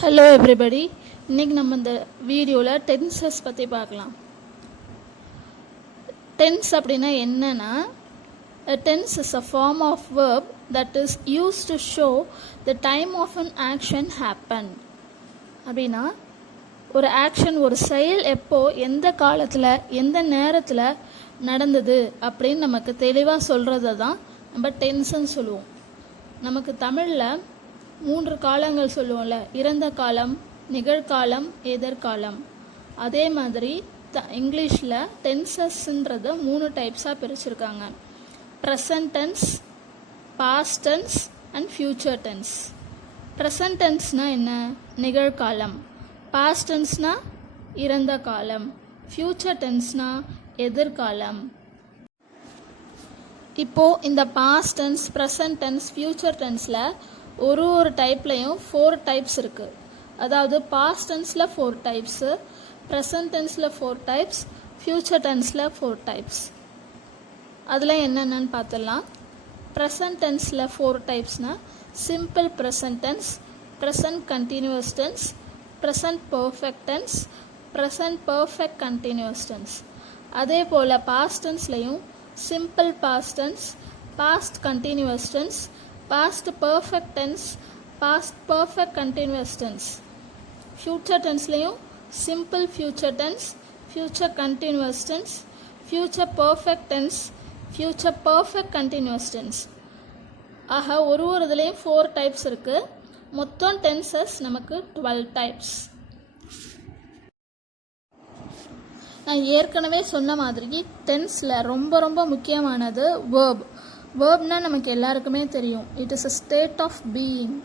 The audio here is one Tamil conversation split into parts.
Hello everybody. இன்றைக்கி நம்ம இந்த வீடியோவில் டென்சஸ் பற்றி பார்க்கலாம். டென்ஸ் அப்படின்னா என்னன்னா, tense is a form of verb that is use to show the time of an action happen. அப்படின்னா ஒரு ஆக்ஷன், ஒரு செயல் எப்போ, எந்த காலத்தில், எந்த நேரத்தில் நடந்தது அப்படின்னு நமக்கு தெளிவாக சொல்கிறத தான் நம்ம டென்ஸ்ன்னு சொல்லுவோம். நமக்கு தமிழில் 3 காலங்கள் சொல்லுவோம்ல, இறந்த காலம், நிகழ்காலம், எதிர்காலம். அதே மாதிரி இங்கிலீஷில் டென்சஸ்ன்றது 3 டைப்ஸாக பிரிச்சிருக்காங்க. Present tense, past tense and future tense. Present டென்ஸ்னால் என்ன? நிகழ்காலம். பாஸ்ட் டென்ஸ்னால் இறந்த காலம். ஃப்யூச்சர் டென்ஸ்னால் எதிர்காலம். இப்போது இந்த past tense, present tense, future டென்ஸில் ஒரு டைப்லையும் 4 டைப்ஸ் இருக்குது. அதாவது பாஸ்ட் டென்ஸில் 4 டைப்ஸு, ப்ரெசன்ட் டென்ஸில் 4 டைப்ஸ், ஃப்யூச்சர் டென்ஸில் 4 டைப்ஸ். அதில் என்னென்னு பார்த்துடலாம். ப்ரெசன்ட் டென்ஸில் 4 டைப்ஸ்னால் simple present tense, present continuous tense, present perfect tense, present perfect continuous tense. அதே போல் பாஸ்ட் டென்ஸ்லையும் simple past tense, past continuous tense, past perfect tense, past perfect continuous tense. Future tenseலையும் simple future tense, future continuous tense, future perfect tense, future perfect continuous tense. ஆக ஒரு இதுலேயும் 4 டைப்ஸ் இருக்குது. மொத்தம் டென்சஸ் நமக்கு 12 டைப்ஸ். நான் ஏற்கனவே சொன்ன மாதிரி டென்ஸில் ரொம்ப முக்கியமானது வேர்ப். வேர்ப்னால் நமக்கு எல்லாருக்குமே தெரியும். It is a state of being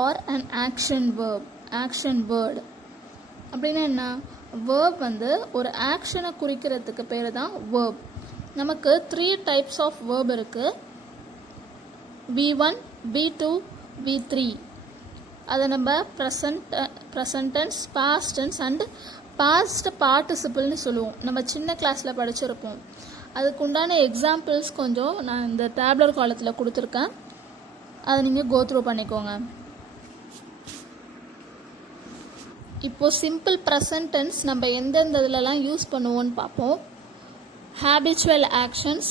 or an action verb, action word. அப்படின்னா என்ன? வேர்ப் ஒரு ஆக்ஷனை குறிக்கிறதுக்கு பேர் தான் வேர்ப். நமக்கு 3 டைப்ஸ் ஆஃப் வேர்ப் இருக்குது. V1, V2, V3. அதை நம்ம present tense, past tense and past பார்ட்டிசிபிள்னு சொல்லுவோம். நம்ம சின்ன கிளாஸில் படிச்சிருப்போம். அதுக்கு உண்டான எக்ஸாம்பிள்ஸ் கொஞ்சம் நான் இந்த டேப்லர் காலத்தில் கொடுத்துருக்கேன். அதை நீங்கள் கோத்ரூ பண்ணிக்கோங்க. இப்போது சிம்பிள் ப்ரெசன்ட் டென்ஸ் நம்ம எந்தெந்த இதிலலாம் யூஸ் பண்ணுவோன்னு பார்ப்போம். Habitual actions,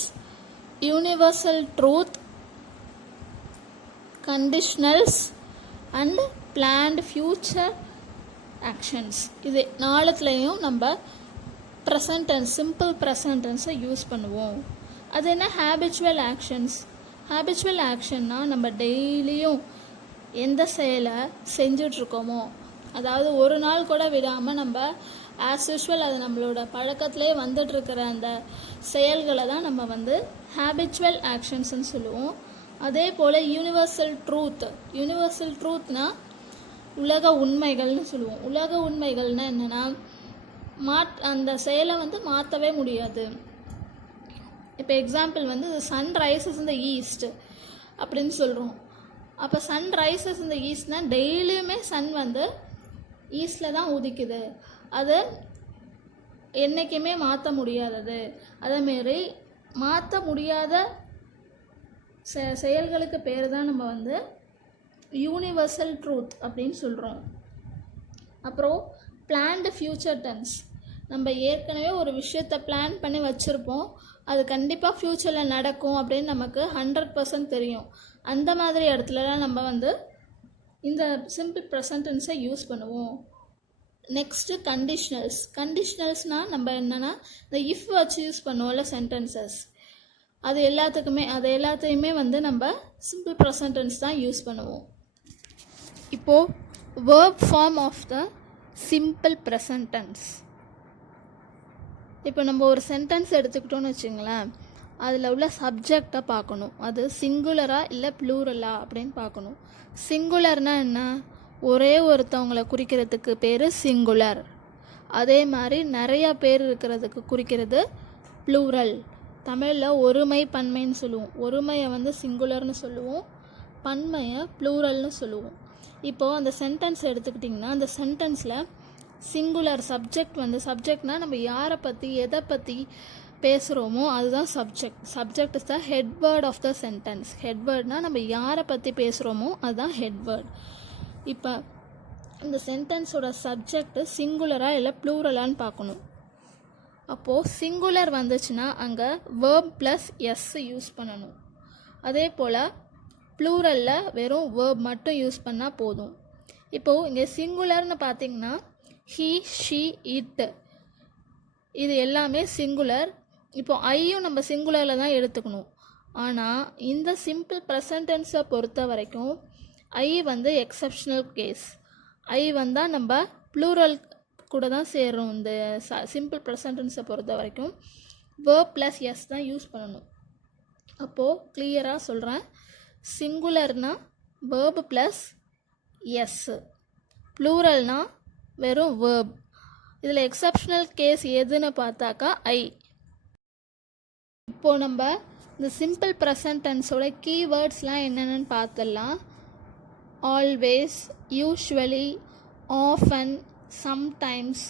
universal truth, conditionals and planned future actions. இது 4த்துலேயும் நம்ம ப்ரெசன்ட் டென்ஸ், சிம்பிள் ப்ரெசன்ட் டென்ஸை யூஸ் பண்ணுவோம். அது என்ன? Habitual actions. ஹேபிச்சுவல் ஆக்ஷன்னா நம்ம டெய்லியும் எந்த செயலை செஞ்சிட்ருக்கோமோ, அதாவது ஒரு நாள் கூட விடாமல் நம்ம ஆஸ் யூஷுவல் அது நம்மளோட பழக்கத்திலே வந்துட்டுருக்கிற அந்த செயல்களை தான் நம்ம ஹேபிச்சுவல் ஆக்ஷன்ஸ்ன்னு சொல்லுவோம். அதே போல் யூனிவர்சல் ட்ரூத். யூனிவர்சல் ட்ரூத்னால் உலக உண்மைகள்னு சொல்லுவோம். உலக உண்மைகள்னால் என்னென்னா, அந்த செயலை மாற்றவே முடியாது. இப்போ example sun rises in the east அப்படின்னு சொல்கிறோம். அப்போ சன் ரைசஸ் இன் த ஈஸ்ட்னால் டெய்லியுமே சன் ஈஸ்டில் தான் உதிக்குது. அது என்றைக்குமே மாற்ற முடியாதது. அதேமாரி மாற்ற முடியாத செயல்களுக்கு பேர் தான் நம்ம யூனிவர்சல் ட்ரூத் அப்படின்னு சொல்கிறோம். அப்புறம் பிளான்டு ஃப்யூச்சர் டென்ஸ். நம்ம ஏற்கனவே ஒரு விஷயத்தை பிளான் பண்ணி வச்சுருப்போம். அது கண்டிப்பாக ஃப்யூச்சரில் நடக்கும் அப்படின்னு நமக்கு 100% தெரியும். அந்த மாதிரி இடத்துலலாம் நம்ம இந்த சிம்பிள் ப்ரெசன்ட் டென்ஸை யூஸ் பண்ணுவோம். நெக்ஸ்ட்டு கண்டிஷ்னல்ஸ். கண்டிஷ்னல்ஸ்னால் நம்ம என்னென்னா, இந்த இஃப் வச்சு யூஸ் பண்ணுவோம்ல சென்டென்சஸ், அது எல்லாத்தையுமே நம்ம சிம்பிள் ப்ரெசன்ட் டென்ஸ் தான் யூஸ் பண்ணுவோம். இப்போது verb form of the simple present tense. இப்போ நம்ம ஒரு சென்டென்ஸ் எடுத்துக்கிட்டோன்னு வச்சுங்களேன், அதில் உள்ள சப்ஜெக்டை பார்க்கணும். அது சிங்குலரா இல்லை ப்ளூரலா அப்படின்னு பார்க்கணும். சிங்குலர்னால் என்ன? ஒரே ஒருத்தவங்களை குறிக்கிறதுக்கு பேர் சிங்குலர். அதே மாதிரி நிறையா பேர் இருக்கிறதுக்கு குறிக்கிறது ப்ளூரல். தமிழில் ஒருமை பன்மைன்னு சொல்லுவோம். ஒருமையை சிங்குலர்னு சொல்லுவோம், பன்மையை ப்ளூரல்னு சொல்லுவோம். இப்போது அந்த சென்டென்ஸ் எடுத்துக்கிட்டிங்கன்னா, அந்த சென்டென்ஸில் சிங்குலர் சப்ஜெக்ட் சப்ஜெக்ட்னால் நம்ம யாரை பற்றி எதை பற்றி பேசுகிறோமோ அதுதான் subject. Subject is the head word of the sentence. Head வேர்ட்னால் நம்ம யாரை பற்றி பேசுகிறோமோ அதுதான் ஹெட் வேர்ட். இப்போ இந்த சென்டென்ஸோட சப்ஜெக்ட் சிங்குலராக இல்லை ப்ளூரலான்னு பார்க்கணும். அப்போது சிங்குலர் வந்துச்சுன்னா அங்கே வேர்ப் ப்ளஸ் எஸ் யூஸ் பண்ணணும். அதே போல் ப்ளூரலில் வெறும் வேர்ப் மட்டும் யூஸ் பண்ணால் போதும். இப்போது இங்கே சிங்குலர்னு பார்த்தீங்கன்னா ஹீ, ஷீ, இட் இது எல்லாமே சிங்குலர். இப்போ ஐயும் நம்ம சிங்குலரில் தான் எடுத்துக்கணும். ஆனால் இந்த சிம்பிள் ப்ரெசன்ட் டென்ஸை பொறுத்த வரைக்கும் ஐ வந்து எக்ஸப்ஷனல் கேஸ். ஐ வந்தால் நம்ம ப்ளூரல் கூட தான் சேரும். இந்த சிம்பிள் ப்ரெசன்ட் டென்ஸை பொறுத்த வரைக்கும் வேர்ப் ப்ளஸ் எஸ் தான் யூஸ் பண்ணணும். அப்போது கிளியராக சொல்கிறேன், சிங்குலர்னால் வேர்ப் ப்ளஸ் எஸ், ப்ளூரல்னால் வெறும் வேர்ப். இதில் எக்ஸப்ஷனல் கேஸ் எதுன்னு பார்த்தாக்கா ஐ. இப்போது நம்ம இந்த சிம்பிள் ப்ரெசன்ட் டென்ஸோட கீவேர்ட்ஸ்லாம் என்னென்னு பார்த்துடலாம். Always, usually, often, sometimes,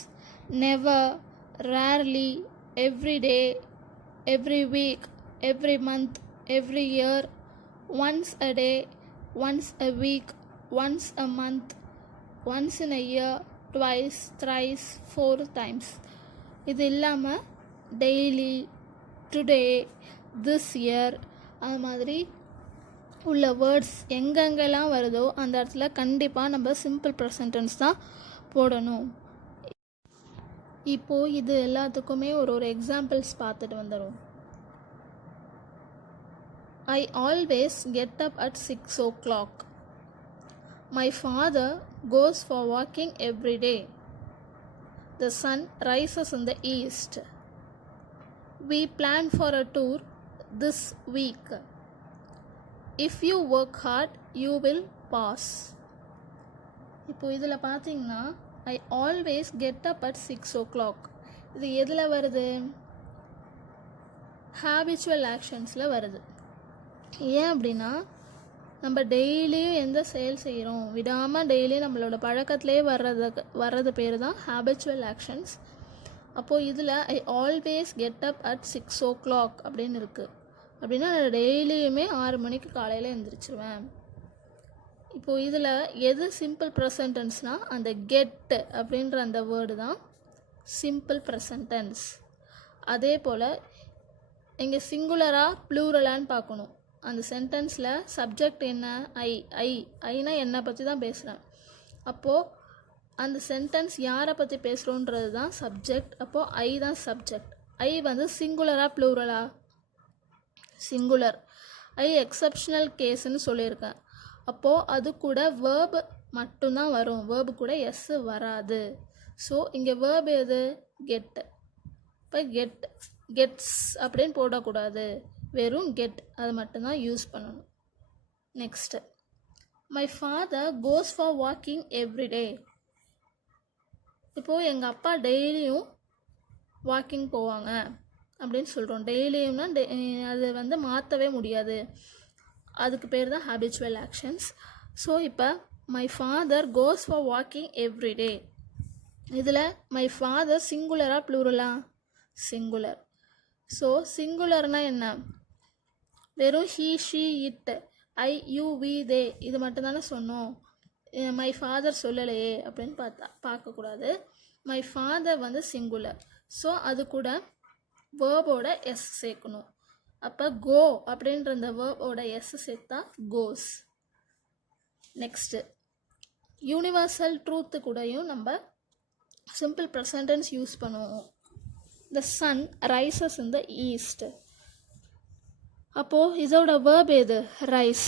never, rarely, everyday, every week, every month, every year, once a day, once a week, once a month, once in a year, twice, thrice, 4 times. இது இல்லாமல் டெய்லி, டுடே, திஸ் இயர், அது மாதிரி உள்ள வேர்ட்ஸ் எங்கெங்கெல்லாம் வருதோ அந்த இடத்துல கண்டிப்பாக நம்ம சிம்பிள் ப்ரெசன்ட் டென்ஸ் தான் போடணும். இப்போது இது எல்லாத்துக்குமே ஒரு எக்ஸாம்பிள்ஸ் பார்த்துட்டு வந்துடும். I always get up at 6 o'clock. My father goes for walking every day. The sun rises in the east. We plan for a tour this week. If you work hard, you will pass. இப்போ இதில் பார்த்தீங்கன்னா I always get up at 6 o'clock. இது எதில் வருது? ஹேபிச்சுவல் ஆக்ஷன்ஸில் வருது. ஏன் அப்படின்னா நம்ம டெய்லியும் எந்த செயல் செய்கிறோம் விடாமல் டெய்லியும் நம்மளோட பழக்கத்திலே வர்றது பேர் தான் ஹேபிச்சுவல் ஆக்ஷன்ஸ். அப்போது இதில் I always get up at 6 o'clock அப்படின்னு இருக்குது. அப்படின்னா நான் டெய்லியுமே 6 மணிக்கு காலையில் எழுந்திரிச்சிருவேன். இப்போது இதில் எது சிம்பிள் ப்ரெசன்ட் டென்ஸ்னால் அந்த கெட் அப்படின்ற அந்த வேர்டு தான் சிம்பிள் ப்ரெசன்ட் டென்ஸ். அதே போல் இங்கே சிங்குலராக ப்ளூரலான்னு பார்க்கணும். அந்த சென்டென்ஸில் சப்ஜெக்ட் என்ன? ஐனா என்னை பற்றி தான் பேசுகிறேன். அப்போது அந்த சென்டென்ஸ் யாரை பற்றி பேசுகிறோன்றது தான் சப்ஜெக்ட். அப்போது ஐ தான் சப்ஜெக்ட். ஐ வந்து சிங்குலராக ப்ளூரலா? சிங்குலர். ஐ எக்ஸப்ஷனல் கேஸ்ன்னு சொல்லியிருக்கேன். அப்போது அது கூட வேர்பு மட்டும்தான் வரும், வேர்பு கூட எஸ் வராது. ஸோ இங்கே வேர்பு எது? கெட். இப்போ கெட்ஸ் அப்படின்னு போடக்கூடாது, வெறும் கெட் அது மட்டும்தான் யூஸ் பண்ணணும். Next, my father goes for walking everyday. இப்போது எங்கள் அப்பா டெய்லியும் வாக்கிங் போவாங்க அப்படின்னு சொல்கிறோம். டெய்லியும்னா அது வந்து மாற்றவே முடியாது, அதுக்கு பேர் தான் ஹேபிச்சுவல் ஆக்ஷன்ஸ். ஸோ இப்போ my father goes for walking everyday. இதில் மை ஃபாதர் சிங்குலரா ப்ளூரலா? சிங்குலர். ஸோ சிங்குலர்னால் என்ன? வெறும் he, she, it, I, you, we, they இது மட்டும்தானே சொன்னோம். மை ஃபாதர் சொல்லலையே அப்படின்னு பார்க்கக்கூடாது. மை ஃபாதர் வந்து சிங்குலர். ஸோ அது கூட வேர்போட எஸ் சேர்க்கணும். அப்போ கோ அப்படின்ற இந்த வேர்போட எஸ் சேர்த்தா கோஸ். நெக்ஸ்ட்டு, யூனிவர்சல் ட்ரூத்து கூடயும் நம்ம சிம்பிள் ப்ரெசன்ட் டென்ஸ் யூஸ் பண்ணுவோம். The sun rises in the east. அப்போது இதோட வேர்ப் எது? ரைஸ்.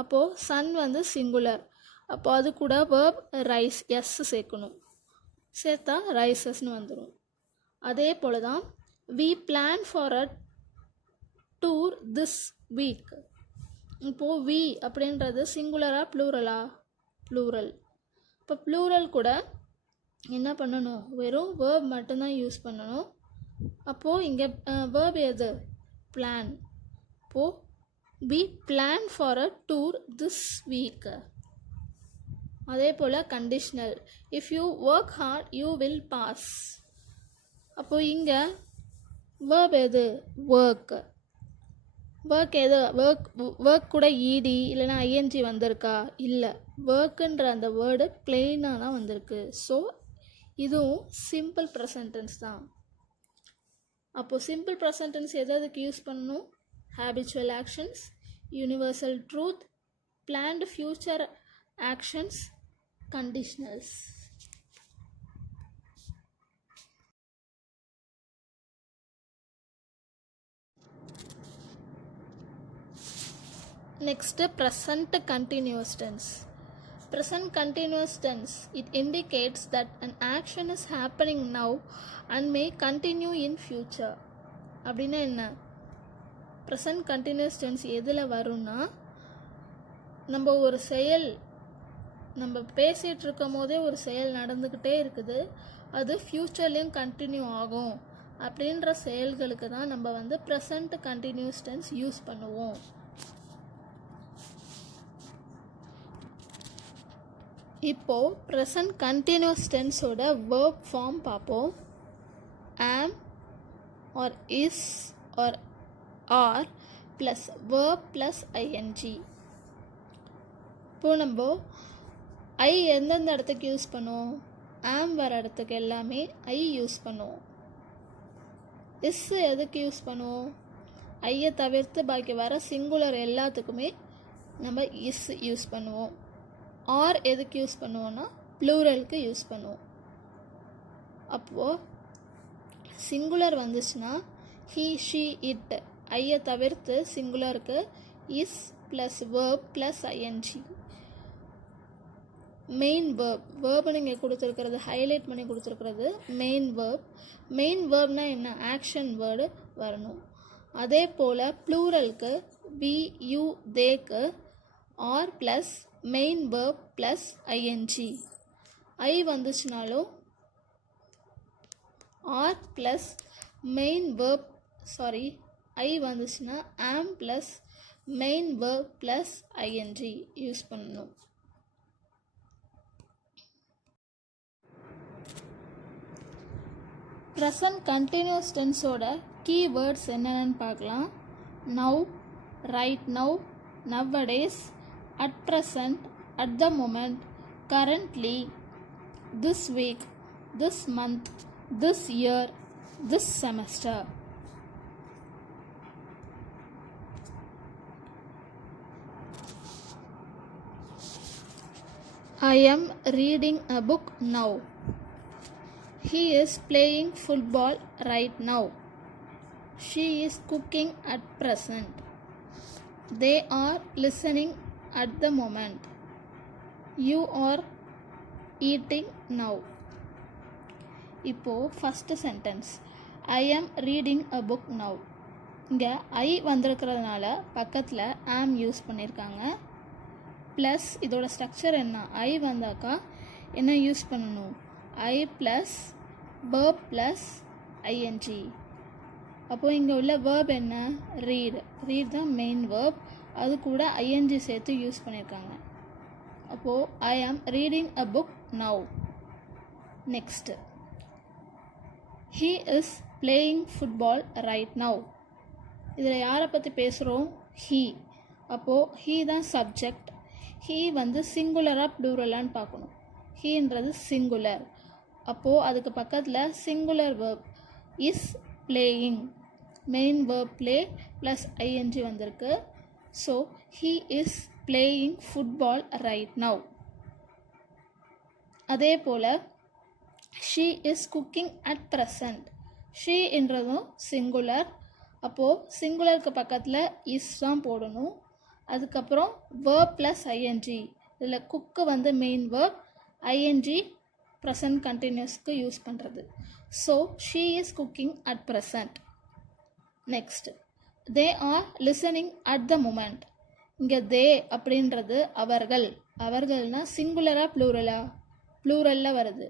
அப்போது சன் வந்து சிங்குலர். அப்போது அது கூட வேர்ப் ரைஸ் எஸ் சேர்க்கணும். சேர்த்தா ரைசஸ்ன்னு வந்துடும். அதே போல் தான் we plan for a tour this week. இப்போது வி அப்படின்றது சிங்குலரா ப்ளூரலா? ப்ளூரல். இப்போ ப்ளூரல் கூட என்ன பண்ணணும்? வெறும் வேர்ப் மட்டும்தான் யூஸ் பண்ணணும். அப்போது இங்கே வேர்ப் எது? பிளான். அப்போது we plan for a tour this week. அதே போல் conditional, if you work hard you will pass. அப்போது இங்கே வேர்ப் எது? ஒர்க். ஒர்க் கூட இடி இல்லைன்னா ஐஎன்ஜி வந்திருக்கா? இல்லை, ஒர்க்குன்ற அந்த வேர்டு பிளெயினாக தான் வந்திருக்கு. ஸோ இதுவும் சிம்பிள் ப்ரெசன்ட் டென்ஸ் தான். அப்போது சிம்பிள் ப்ரெசன்ட் டென்ஸ் எதுக்கு யூஸ் பண்ணணும்? Habitual actions, universal truth, planned future actions, conditionals. Next, present continuous tense. Present continuous tense, it indicates that an action is happening now and may continue in future. அப்படின்னா என்ன? present continuous tense எதில் வரும்னா, நம்ம ஒரு செயல், நம்ம பேசிகிட்டு இருக்கும் போதே ஒரு செயல் நடந்துக்கிட்டே இருக்குது, அது ஃப்யூச்சர்லேயும் கண்டினியூ ஆகும் அப்படின்ற செயல்களுக்கு தான் நம்ம வந்து present continuous tense யூஸ் பண்ணுவோம். இப்போது ப்ரெசன்ட் கண்டினியூஸ் டென்ஸோட வேர்ப் ஃபார்ம் பார்ப்போம். Am or is or are plus verb plus ING. இப்போது நம்ம ஐ எந்தெந்த இடத்துக்கு யூஸ் பண்ணுவோம்? ஆம் வர இடத்துக்கு எல்லாமே ஐ யூஸ் பண்ணுவோம். இஸ் எதுக்கு யூஸ் பண்ணுவோம்? ஐயை தவிர்த்து பாக்கி வர சிங்குலர் எல்லாத்துக்குமே நம்ம இஸ் யூஸ் பண்ணுவோம். ஆர் எதுக்கு யூஸ் பண்ணுவோன்னா ப்ளூரலுக்கு யூஸ் பண்ணுவோம். அப்போது சிங்குலர் வந்துச்சுன்னா ஹீ ஷீ இட், ஐயை தவிர்த்து சிங்குலருக்கு is plus verb plus ING. Main வேர்பை நீங்கள் கொடுத்துருக்கிறது, ஹைலைட் பண்ணி கொடுத்துருக்கிறது மெயின் வேர்ப். மெயின் வேர்ப்னா என்ன? ஆக்ஷன் வேர்டு வரணும். அதே போல் ப்ளூரலுக்கு வி யூ தேக்கு are plus main verb plus ING. I வந்துச்சுனாலும் are plus main verb, I வந்துச்சுன்னா am plus main verb plus ING use பண்ணணும். ப்ரெசன்ட் கண்டினியூஸ் டென்ஸோட கீவேர்ட்ஸ் என்னென்னு பார்க்கலாம். Now, right now, nowadays, at present, at the moment, currently, this week, this month, this year, this semester. I am reading a book now. He is playing football right now. She is cooking at present. They are listening at the moment. You are eating now. இப்போது ஃபஸ்ட்டு சென்டென்ஸ், ஐ ஆம் ரீடிங் அ புக் நவ். இங்கே ஐ வந்திருக்கிறதுனால பக்கத்தில் ஆம் யூஸ் பண்ணியிருக்காங்க. ப்ளஸ் இதோட ஸ்ட்ரக்சர் என்ன? ஐ வந்தாக்கா என்ன யூஸ் பண்ணணும்? ஐ ப்ளஸ் வேர்ப் ப்ளஸ் ஐஎன்ஜி. அப்போது இங்கே உள்ள வேர்ப் என்ன? ரீட் தான் மெயின் வேர்ப், அது கூட ஐஎன்ஜி சேர்த்து யூஸ் பண்ணியிருக்காங்க. அப்போது ஐ ஆம் reading a book now. Next, he is playing football right now. இதில் யாரை பற்றி பேசுகிறோம்? ஹீ. அப்போது ஹீ தான் சப்ஜெக்ட். ஹீ வந்து சிங்குலராக ப்ளூரலான்னு பார்க்கணும். ஹீன்றது சிங்குலர். அப்போது அதுக்கு பக்கத்தில் singular verb is playing, main verb play plus ING வந்திருக்கு. So he is playing football right now. அதே போல் she is cooking at present. ஷீ என்றதும் சிங்குலர். அப்போது சிங்குலருக்கு பக்கத்தில் இஸ் தான் போடணும். அதுக்கப்புறம் வேர்ப் ப்ளஸ் ஐஎன்ஜி. இதில் குக்கு வந்து மெயின் வேர்ப், ஐஎன்ஜி ப்ரெசன்ட் கண்டினியூஸ்க்கு யூஸ் பண்ணுறது. So she is cooking at present. Next, they are listening at the moment. இங்கே தே அப்படின்றது அவர்கள். அவர்கள்னால் சிங்குலராக ப்ளூரலில் வருது.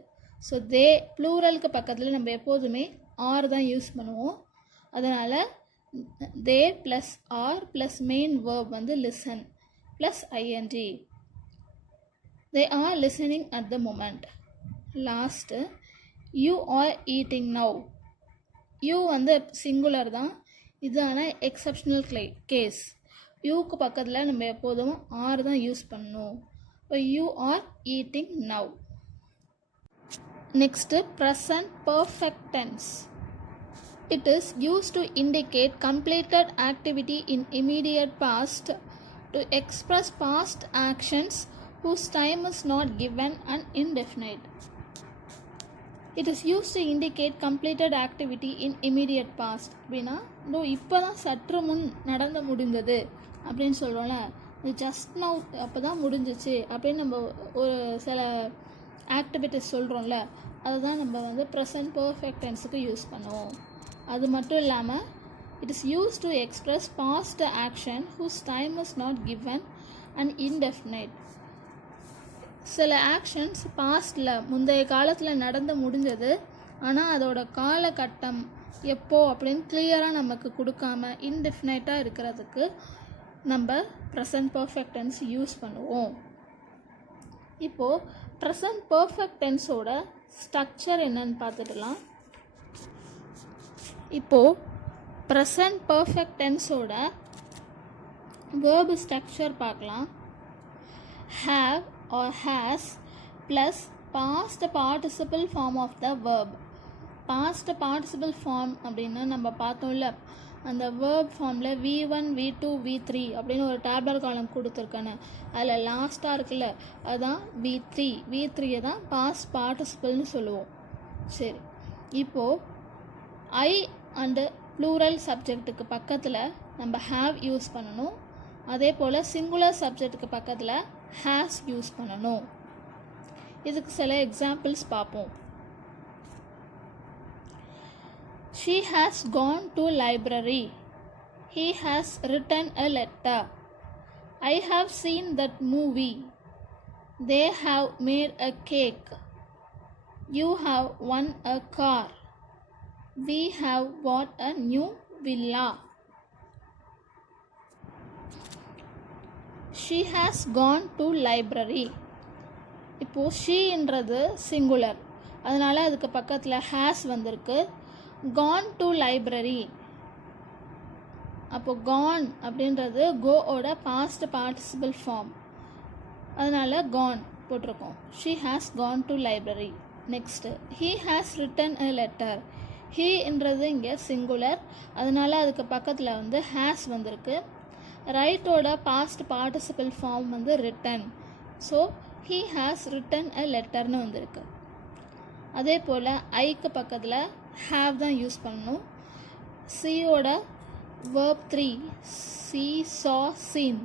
ஸோ தே ப்ளூரலுக்கு பக்கத்தில் நம்ம எப்போதுமே ஆர் தான் யூஸ் பண்ணுவோம். அதனால் they plus are plus main verb வந்து listen plus ING. They are listening at the moment. Last, you are eating now. You வந்து சிங்குலர் தான். இதான எக்ஸப்ஷனல் கேஸ். யூக்கு பக்கத்தில் நம்ம எப்போதும் ஆர் தான் யூஸ் பண்ணணும். இப்போ you are eating now. Next present perfect tense. It is used to indicate completed activity in immediate past to express past actions whose time is not given and indefinite. It is used to indicate completed activity in immediate past. அப்படின்னா இப்போ தான் சற்று முன் நடந்து முடிந்தது அப்படின்னு சொல்கிறோம்ல, இது ஜஸ்ட் நவ் அப்போ தான் முடிஞ்சிச்சு அப்படின்னு நம்ம ஒரு சில ஆக்டிவிட்டிஸ் சொல்கிறோம்ல, அதுதான் நம்ம வந்து ப்ரெசன்ட் பர்ஃபெக்ட் டென்ஸுக்கு யூஸ் பண்ணுவோம். அது மட்டும் இல்லாமல் it is use to express past action whose time is not given and indefinite. சில ஆக்ஷன்ஸ் பாஸ்டில் முந்தைய காலத்தில் நடந்து முடிஞ்சது, ஆனால் அதோட காலகட்டம் எப்போ அப்படின்னு கிளியராக நமக்கு கொடுக்காம இன்டெஃபினைட்டாக இருக்கிறதுக்கு நம்ம ப்ரெசன்ட் பர்ஃபெக்ட் டென்ஸ் யூஸ் பண்ணுவோம். இப்போது ப்ரெசன்ட் பர்ஃபெக்ட் டென்ஸோட ஸ்ட்ரக்சர் என்னன்னு பார்த்துடலாம். இப்போது ப்ரெசன்ட் பர்ஃபெக்ட் டென்ஸோட வேர்பு ஸ்ட்ரக்சர் பார்க்கலாம். Have or has plus past participle form of the verb. Past participle form அப்படின்னு நம்ம பார்த்தோம்ல, அந்த வேர்ப் ஃபார்மில் V1 V2 V3 அப்படின்னு ஒரு டேப்லர் காலம் கொடுத்துருக்கானே, அதில் லாஸ்ட்டாக இருக்குல்ல அதுதான் V3. V3 தான் பாஸ்ட் பார்ட்டிசிபிள்னு சொல்லுவோம். சரி, இப்போது ஐ அண்டு ப்ளூரல் சப்ஜெக்ட்டுக்கு பக்கத்தில் நம்ம ஹேவ் யூஸ் பண்ணணும். அதே போல் சிங்குலர் சப்ஜெக்ட்டுக்கு பக்கத்தில் ஹேஸ் யூஸ் பண்ணணும். இதுக்கு சில எக்ஸாம்பிள்ஸ் பார்ப்போம். She has gone to library. He has written a letter. I have seen that movie. They have made a cake. You have won a car. We have bought a new villa. She has gone to library. இப்போ ஷீன்றது சிங்குலர், அதனால் அதுக்கு பக்கத்தில் ஹேஸ் வந்திருக்கு. gone to library, அப்போ gone அப்படின்றது கோவோட பாஸ்ட் பார்ட்டிசிபிள் ஃபார்ம், அதனால் gone போட்டிருக்கோம். she has gone to library. Next he has written a letter. ஹீன்றது இங்கே சிங்குலர், அதனால் அதுக்கு பக்கத்தில் வந்து ஹேஸ் வந்திருக்கு. ரைட்டோட பாஸ்ட் பார்ட்டிசிபிள் ஃபார்ம் வந்து written, so he has written a letterன்னு வந்திருக்கு. அதே போல் ஐக்கு பக்கத்தில் ஹேவ் தான் யூஸ் பண்ணணும். சியோட வேர்ப் 3 சி சா சீன்,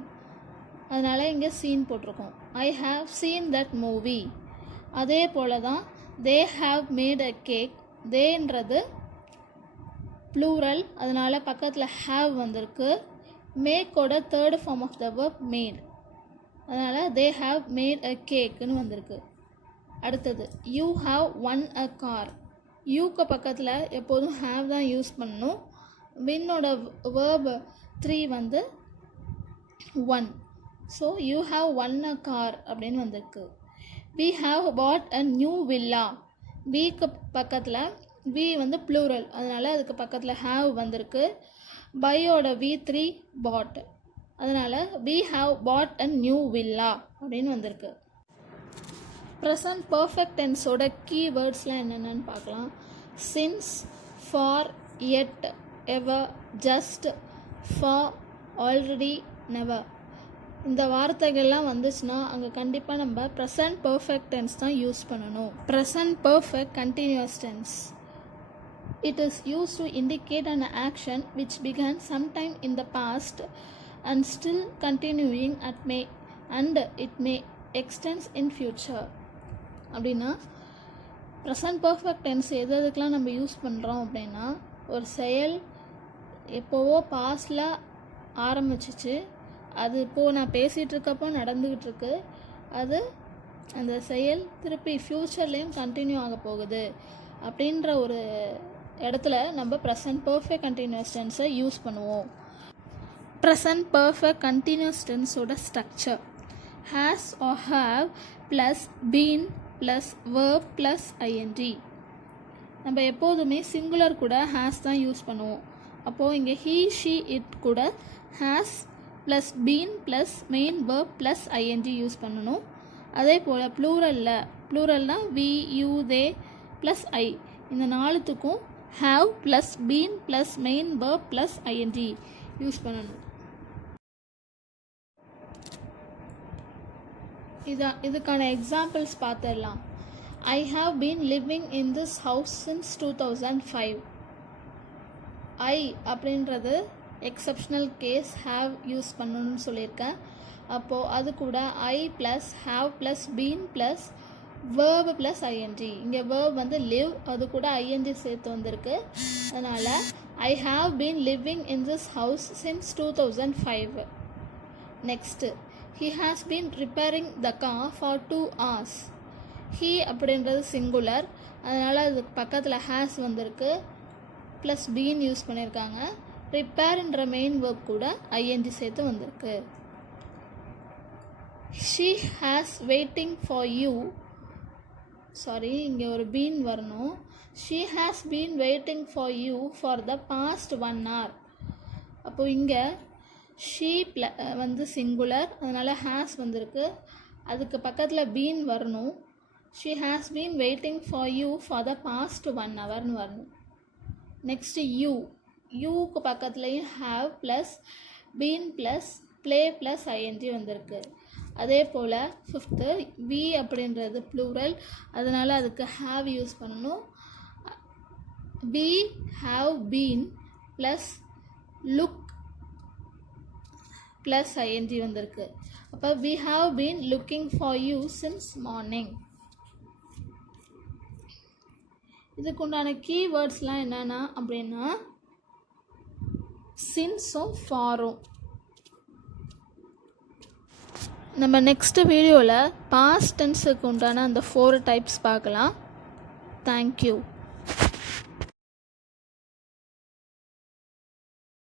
அதனால் இங்கே சீன் போட்டிருக்கோம். I have seen that movie. அதே போல் தான் they have made a cake. தேன்றது ப்ளூரல், அதனால் பக்கத்தில் ஹாவ் வந்திருக்கு. மேக்கோட third form of the verb made, அதனால் தே ஹாவ் மேட் அ கேக்குன்னு வந்திருக்கு. அடுத்தது you have won a car. யூக்கு பக்கத்தில் எப்போதும் ஹாவ் தான் யூஸ் பண்ணணும். வின்னோட வேர்ப் 3 வந்து won, so you have won a car அப்படின்னு வந்திருக்கு. We have bought a new villa. வீக்கு பக்கத்தில் வி வந்து ப்ளூரல், அதனால் அதுக்கு பக்கத்தில் ஹாவ் வந்திருக்கு. பையோட V3 பாட், அதனால் we have bought a new villa அப்படின்னு வந்திருக்கு. ப்ரெசன்ட் பர்ஃபெக்ட் டென்ஸோட கீவேர்ட்ஸ்லாம் என்னென்னு பார்க்கலாம். Since, for, yet, ever, just, for, already, never. இந்த வார்த்தைகள்லாம் வந்துச்சுன்னா அங்கே கண்டிப்பாக நம்ம ப்ரெசன்ட் பர்ஃபெக்ட் டென்ஸ் தான் யூஸ் பண்ணணும். Present perfect continuous tense. It is used to indicate an action which began sometime in the past and still continuing and it may extend in future. அப்படின்னா ப்ரெசன்ட் பர்ஃபெக்ட் டென்ஸ் எதுக்கெலாம் நம்ம யூஸ் பண்ணுறோம் அப்படின்னா, ஒரு செயல் எப்போவோ பாஸ்டில் ஆரம்பிச்சிச்சு, அது இப்போது நான் பேசிகிட்டு இருக்கப்போ நடந்துக்கிட்டு இருக்கு, அது அந்த செயல் திருப்பி ஃப்யூச்சர்லேயும் கண்டினியூ ஆக போகுது அப்படின்ற ஒரு இடத்துல நம்ம ப்ரெசன்ட் பர்ஃபெக்ட் கண்டினியூஸ் டென்ஸை யூஸ் பண்ணுவோம். ப்ரெசன்ட் பர்ஃபெக்ட் கண்டினியூஸ் டென்ஸோட structure has or have plus been plus verb plus ING. நம்ம எப்போதுமே சிங்குலர் கூட ஹேஸ் தான் யூஸ் பண்ணுவோம், அப்போது இங்கே he she it கூட has plus been plus main verb plus ing use பண்ணணும். அதே போல் ப்ளூரல்னால் we you they plus I, இந்த நாலுத்துக்கும் have plus been plus main verb plus ing use பண்ணணும். இதுக்கான எக்ஸாம்பிள்ஸ் பார்த்துடலாம். I have been living in this house since 2005. I அப்படின்றது எக்ஸப்ஷனல் கேஸ் have யூஸ் பண்ணணும்னு சொல்லியிருக்கேன். அப்போது அது கூட I plus have plus been plus verb plus ing. இங்கே verb வந்து live, அது கூட ing சேர்த்து வந்திருக்கு. அதனால் I have been living in this house since 2005. Next he has been repairing the car for 2 hours. he அப்படின்றது சிங்குலர், அதனால் அதுக்கு பக்கத்தில் has வந்திருக்கு, ப்ளஸ் been யூஸ் பண்ணியிருக்காங்க. ரிப்பேர்ன்ற மெயின் verb கூட ing சேர்த்து வந்திருக்கு. she has waiting for you, இங்கே ஒரு been வரணும். she has been waiting for you for the past 1 hour. அப்போது இங்கே she வந்து சிங்குலர், அதனால் has வந்திருக்கு, அதுக்கு பக்கத்தில் been வரணும். she has been waiting for you for the past 1 hourன்னு வரணும். நெக்ஸ்ட்டு யூக்கு பக்கத்துலேயும் have plus been plus play plus ing வந்திருக்கு. அதே போல் ஃபிஃப்த்து we அப்படின்றது ப்ளூரல், அதனால் அதுக்கு have யூஸ் பண்ணணும். we have been plus look plus ing வந்திருக்கு. அப்போ we have been looking for you since morning. இதுக்குண்டான கீவேர்ட்ஸ்லாம் என்னென்னா அப்படின்னா சின்ஸும் ஃபாரும். நம்ம நெக்ஸ்ட் வீடியோவில் பாஸ்ட் டென்ஸுக்கு உண்டான அந்த 4 டைப்ஸ் பார்க்கலாம். தேங்க்யூ.